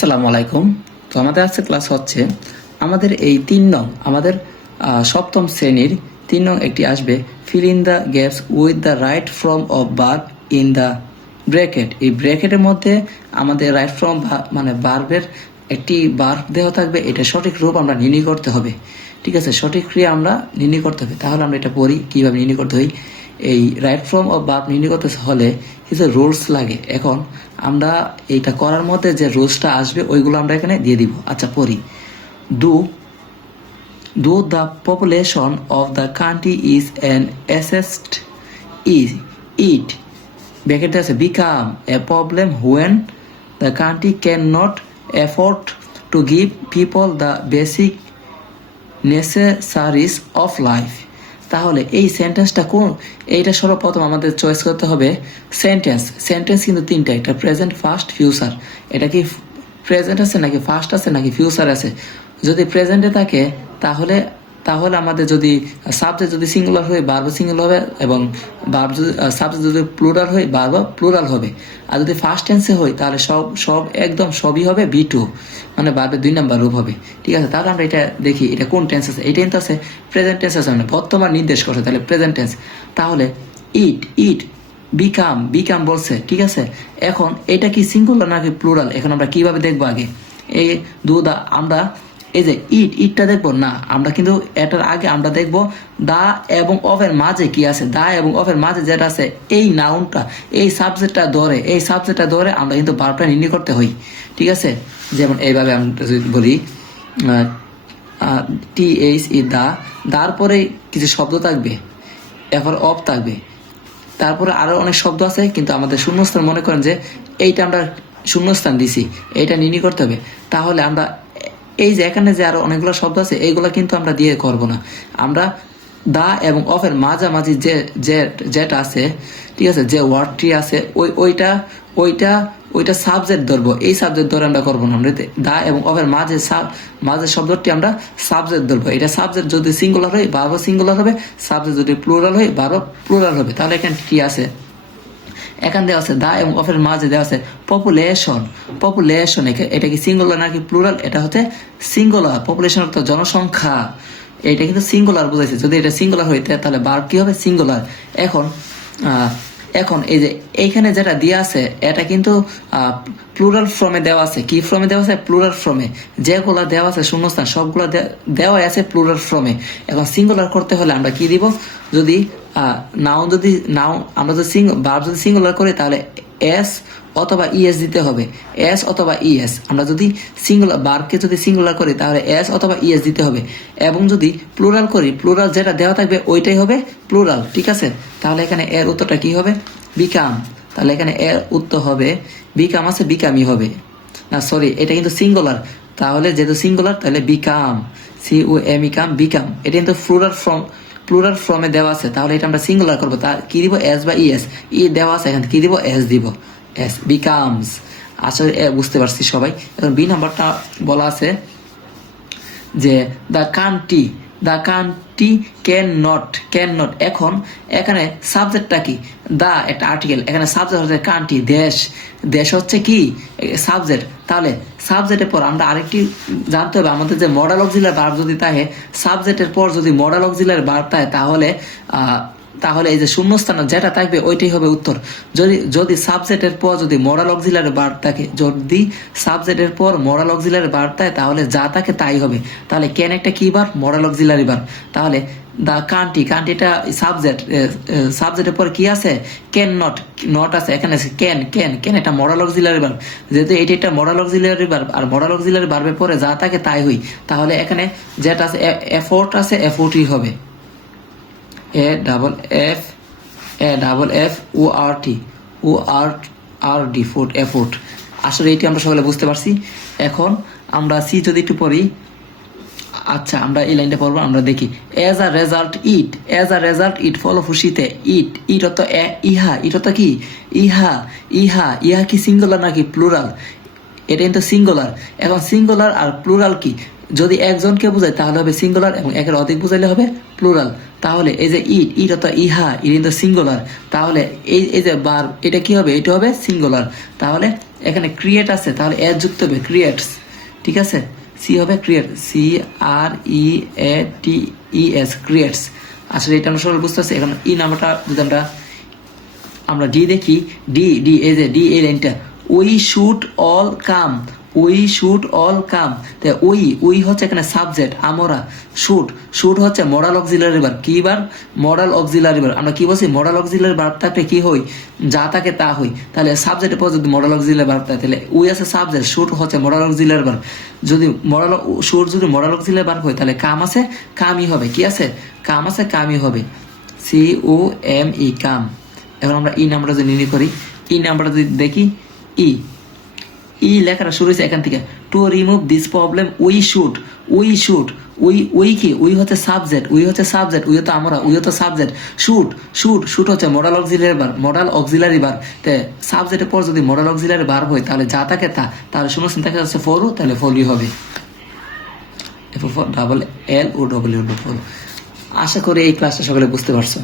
আসসালামু আলাইকুম। তো আমাদের আজকে ক্লাস হচ্ছে আমাদের এই 3 নং আমাদের সপ্তম শ্রেণীর 3 নং একটি আসবে fill in the gaps with the right form of verb in the bracket. এই ব্র্যাকেটের মধ্যে আমাদের রাইট ফর্ম মানে ভার্বের একটি ভার্ব দেওয়া থাকবে, এটা সঠিক রূপ আমরা নির্ণয় করতে হবে। ঠিক আছে, সঠিক ক্রিয়া আমরা নির্ণয় করতে হবে। তাহলে আমরা এটা পড়ি কীভাবে নির্ণয় করতে হয়। এই রাইট ফর্ম অফ ভার্ব নির্ণয় করতে হলে কিছু রুলস লাগে। এখন আমরা এইটা করার মধ্যে যে রুলসটা আসবে ওইগুলো আমরা এখানে দিয়ে দিব। আচ্ছা পড়ি। Do the population of the country is an assessed it ব্র্যাকেটে আছে become a problem when the country can not afford to give people the basic necessities of life. তাহলে এই সেন্টেন্সটা কোন, এইটা সর্বপ্রথম আমাদের চয়েস করতে হবে সেন্টেন্স কিন্তু তিনটা, একটা প্রেজেন্ট, ফার্স্ট, ফিউচার। এটা কি প্রেজেন্ট আছে নাকি ফার্স্ট আছে নাকি ফিউচার আছে? যদি প্রেজেন্টে থাকে তাহলে তাহলে আমাদের যদি সাবজেক্ট যদি সিঙ্গুলার হয় ভার্ব সিঙ্গুলার হবে, এবং ভার্ব যদি সাবজেক্ট যদি প্লুরাল হয় ভার্ব প্লুরাল হবে। আর যদি ফার্স্ট টেন্সে হয় তাহলে সব একদম সবই হবে বি2, মানে ভার্বের 2 নম্বর রূপ হবে। ঠিক আছে, তাহলে আমরা এটা দেখি এটা কোন টেন্স আছে। এটা কিন্তু আছে প্রেজেন্ট টেন্স আছে, মানে বর্তমান নির্দেশ করছে, তাহলে প্রেজেন্ট টেন্স। তাহলে ইট বিকাম বলছে। ঠিক আছে, এখন এটা কি সিঙ্গুলার নাকি প্লুরাল, এখন আমরা কিভাবে দেখবো আগে। এই আমরা এই যে ইটটা দেখবো না, আমরা কিন্তু এটার আগে আমরা দেখবো দা এবং অফের মাঝে কি আছে। দা এবং অফের মাঝে যেটা আছে এই নাউনটা, এই সাবজেক্টটা ধরে আমরা কিন্তু ভার্বটা নির্ণয় করতে হই। ঠিক আছে, যেমন এইভাবে আমরা যদি বলি TH ই দা, তারপরে কিছু শব্দ থাকবে, এরপর অফ থাকবে, তারপরে আরো অনেক শব্দ আছে, কিন্তু আমাদের শূন্যস্থান মনে করেন যে এইটা আমরা শূন্যস্থান দিছি, এইটা নির্ণয় করতে হবে। তাহলে আমরা এই যে এখানে যে আরো অনেকগুলো শব্দ আছে এইগুলো কিন্তু আমরা দিয়ে করব না। আমরা দা এবং অফের মাঝামাঝি যেটা আছে, ঠিক আছে, যে ওয়ার্ডটি আছে ওইটা সাবজেক্ট ধরবো। এই সাবজেক্ট ধরে আমরা করবো না। আমরা দা এবং অফের মাঝে শব্দটি আমরা সাবজেক্ট ধরবো। এটা সাবজেক্ট যদি সিঙ্গুলার হয় ভার্ব সিঙ্গুলার হবে, সাবজেক্ট যদি প্লুরাল হয় ভার্ব প্লুরাল হবে। তাহলে এখানে কি আছে, এখান দেওয়া আছে দা এবং অফের মাঝে দেওয়া আছে পপুলেশন। এটা কি সিঙ্গুলার নাকি প্লুরাল? এটা হচ্ছে সিঙ্গুলার। পপুলেশন অর্থ জনসংখ্যা, এটা কিন্তু সিঙ্গুলার বুঝাইছে। যদি এটা সিঙ্গুলার হইতে তাহলে ভার্ব কি হবে, সিঙ্গুলার। এখন এই যে এইখানে যেটা দেওয়া আছে এটা কিন্তু প্লুরাল ফর্মে দেওয়া আছে। কি ফর্মে দেওয়া আছে? প্লুরাল ফর্মে। যেগুলা দেওয়া আছে শূন্যস্থান সবগুলো দেওয়া আছে প্লুরাল ফর্মে। এখন সিঙ্গুলার করতে হলে আমরা কি দিব, যদি আমরা যদি ভার্ব যদি সিঙ্গুলার করি তাহলে এস অথবা ইএস দিতে হবে, এস অথবা ইএস। আমরা যদি সিঙ্গুলার ভার্বকে যদি সিঙ্গুলার করি তাহলে এস অথবা ইএস দিতে হবে, এবং যদি প্লুরাল করি প্লুরাল যেটা দেওয়া থাকবে ওইটাই হবে প্লুরাল। ঠিক আছে, তাহলে এখানে এর উত্তরটা কি হবে, বিকাম। তাহলে এখানে এর উত্তর হবে বিকাম আছে, বিকামই হবে না, সরি এটা কিন্তু সিঙ্গুলার। তাহলে যেহেতু সিঙ্গুলার তাহলে বিকাম, বিকাম। এটা কিন্তু প্লুরাল ফর্মে দেওয়া আছে, তাহলে এটা আমরা সিঙ্গুলার করবো। তা কি দিব, এস বা ইএস। দেওয়া আছে এখানে কি দিব, এস দিব, এস বিকামস। আসলে বুঝতে পারছি সবাই। এখন বি নাম্বারটা বলা আছে যে দ্য কান্ট্রি ক্যান নট। এখন এখানে সাবজেক্টটা কি, দা একটা আর্টিকেল, এখানে সাবজেক্ট হচ্ছে কান্ট্রি, দেশ হচ্ছে কি সাবজেক্ট। তাহলে সাবজেক্টের পর আমরা আরেকটি জানতে হবে, আমাদের যে মডেল অক্সিলারি ভার্ব যদি থাকে, সাবজেক্টের পর যদি মডেল অক্সিলারি ভার্ব থাকে তাহলে এই যে শূন্যস্থান যেটা থাকবে ওইটাই হবে উত্তর। যদি সাবজেক্টের পর যদি মডেল অক্সিলারি ভার্ব থাকে, যদি সাবজেক্টের পর মডেল অক্সিলারি ভার্ব থাকে তাহলে যা থাকে তাই হবে। তাহলে ক্যান একটা কি ভার্ব, মডেল অক্সিলারি ভার্ব। তাহলে দা কান্ট্রিটা সাবজেক্টের পর কি আছে, ক্যান নট আছে, এখানে আছে ক্যান এটা মডেল অক্সিলারি ভার্ব। যেহেতু এটা একটা মডেল অক্সিলারি ভার্ব, আর মডেল অক্সিলারি ভার্বের পরে যা থাকে তাই হই, তাহলে এখানে যেটা আছে এফোর্ট আছে, এফোর্টই হবে। A double F O R D effort. আসলে এটি আমরা সকলে বুঝতে পারছি। এখন আমরা সি যদি একটু পড়ি, আচ্ছা আমরা এই লাইনটা পড়বো, আমরা দেখি এজ আ রেজাল্ট ইট ফলপ্রসূতে ইট অর্থ ইহা, ইট অর্থ কি ইহা কি সিঙ্গুলার নাকি প্লুরাল? এটা কিন্তু সিঙ্গুলার। এখন সিঙ্গুলার আর প্লুরাল কি? যদি একজনকে বোঝায় তাহলে হবে সিঙ্গুলার এবং একের অধিক বোঝাইলে হবে প্লুরাল। তাহলে এই যে ইট, ইট অর্থাৎ ইহা, ইট কিন্তু সিঙ্গুলার। তাহলে এই যে বার, এটা কি হবে? এটা হবে সিঙ্গুলার। তাহলে এখানে ক্রিয়েট আছে, তাহলে এর যুক্ত হবে ক্রিয়েটস। ঠিক আছে, সি হবে ক্রিয়েট, CREATES, ক্রিয়েটস। আসলে এটা আমরা সবাই বুঝতে পারছি। এখন ই নাম্বারটা যদি আমরা ডি দেখি, ডি এই যে ডি এই লাইনটা, we should all come, we should all come. We হচ্ছে এখানে সাবজেক্ট, আমরা শুড হচ্ছে মডাল অক্সিলারি ভার্ব। কি ভার্ব? Modal auxiliary verb. আমরা কি বলছি? মডাল অক্সিলারি ভার্ব থাকলে কি হই? যা থাকে তা হই। তাহলে সাবজেক্টের পর যদি মডাল অক্সিলারি ভার্ব থাকে, তাহলে উই আছে সাবজেক্ট, শুড হচ্ছে মডাল অক্সিলারি ভার্ব। যদি শুড যদি মডাল অক্সিলারি ভার্ব হয়, তাহলে কাম আছে কামই হবে। কি আছে? কাম আছে কামই হবে, COME, কাম। এখন আমরা ই নাম্বারটা যদি নির্ণয় করি, ই নাম্বারটা যদি দেখি, ই লেখাটা শুরু হয়েছে এখান থেকে। To remove this problem we should, we কি? উই হচ্ছে সাবজেক্ট, উই হচ্ছে আমরা, উই হচ্ছে সাবজেক্ট। শুড হচ্ছে মডাল অক্সিলারি ভার্ব, সাবজেক্টের পর যদি মডাল অক্সিলারি ভার্ব হয়, তাহলে যা থাকে তা, তাহলে শূন্যস্থান থাকে হচ্ছে ফর, তাহলে ফলই হবে। FOR, FOR, FOR। আশা করি এই ক্লাসটা সকলে বুঝতে পারছো।